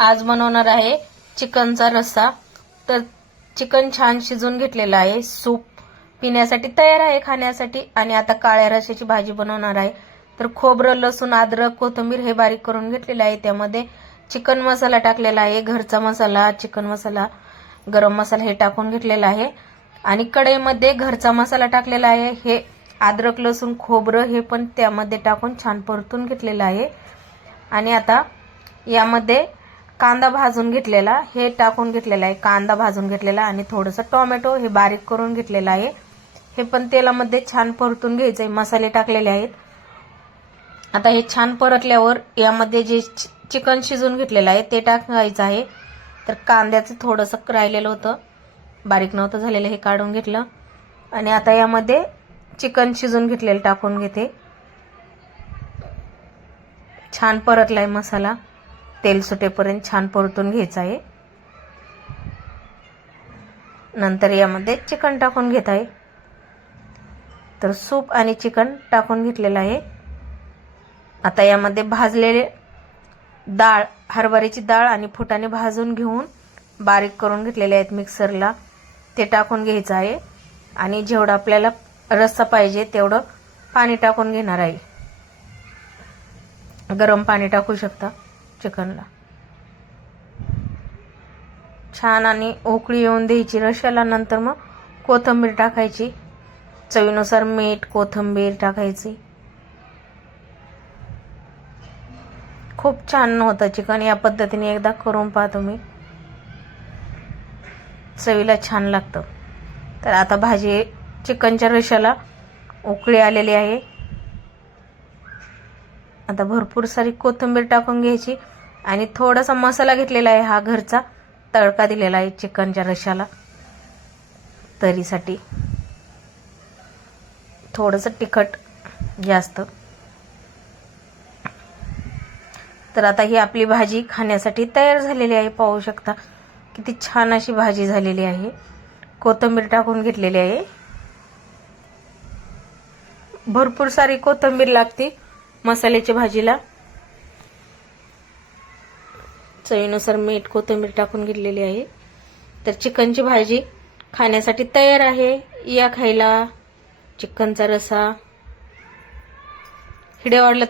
आज बनवणार आहे चिकनचा रस्सा. तर चिकन छान शिजून घेतलेलं आहे. सूप पिण्यासाठी तयार आहे खाण्यासाठी. आणि आता काळ्या रश्याची भाजी बनवणार आहे. तर खोबरं लसूण अद्रक कोथिंबीर हे बारीक करून घेतलेलं आहे. त्यामध्ये चिकन मसाला टाकलेला आहे. घरचा मसाला चिकन मसाला गरम मसाला हे टाकून घेतलेला आहे. आणि कढईमध्ये घरचा मसाला टाकलेला आहे. हे अद्रक लसूण खोबरं हे पण त्यामध्ये टाकून छान परतून घेतलेलं आहे. आणि आता यामध्ये कांदा भाजून घेतलेला हे टाकून घेतलेला आहे. कांदा भाजून घेतलेला आणि थोडंसं टोमॅटो हे बारीक करून घेतलेलं आहे. हे पण तेलामध्ये छान परतून घ्यायचं आहे मसाले टाकलेले आहेत. आता हे छान परतल्यावर यामध्ये जे चि- चिकन शिजून घेतलेलं आहे ते टाकायचं आहे. तर कांद्याचं थोडंसं राहिलेलं होतं. बारीक नव्हतं झालेलं हे काढून घेतलं. आणि आता यामध्ये चिकन शिजून घेतलेलं टाकून घेते. छान परतलाय मसाला. तेल सुटेपर्यंत छान परतून घ्यायचं आहे. नंतर यामध्ये चिकन टाकून घेत आहे. तर सूप आणि चिकन टाकून घेतलेलं आहे. आता यामध्ये भाजलेले डाळ हरभऱ्याची डाळ आणि फुटाने भाजून घेऊन बारीक करून घेतलेले आहेत मिक्सरला. ते टाकून घ्यायचं आहे. आणि जेवढं आपल्याला रस्सा पाहिजे तेवढं पाणी टाकून घेणार आहे. गरम पाणी टाकू शकता. चिकनला छान आणि उकळी येऊन द्यायची रश्याला नंतर मग कोथिंबीर टाकायची. चवीनुसार मीठ कोथिंबीर टाकायची. खूप छान होतं चिकन. या पद्धतीने एकदा करून पहा तुम्ही. चवीला छान लागतं. तर आता भाजी चिकनच्या रश्याला उकळी आलेली आहे. आता भरपूर सारी कोथिंबीर टाकून घ्यायची. आणि थोडासा मसाला घेतलेला आहे हा घरचा. तडका दिलेला आहे चिकनच्या रश्याला तरीसाठी. थोडंसं तिखट जास्त. तर आता ही आपली भाजी खाण्यासाठी तयार झालेली आहे. पाहू शकता किती छान अशी भाजी झालेली आहे. कोथिंबीर टाकून घेतलेली आहे. भरपूर सारी कोथिंबीर लागते. मसाल्याच्या भाजीला. चवीनुसार मीठ कोथिंबीर टाकून घेतलेली आहे. तर चिकनची भाजी खाण्यासाठी तयार आहे. या खायला चिकनचा रसा. व्हिडिओ आवडला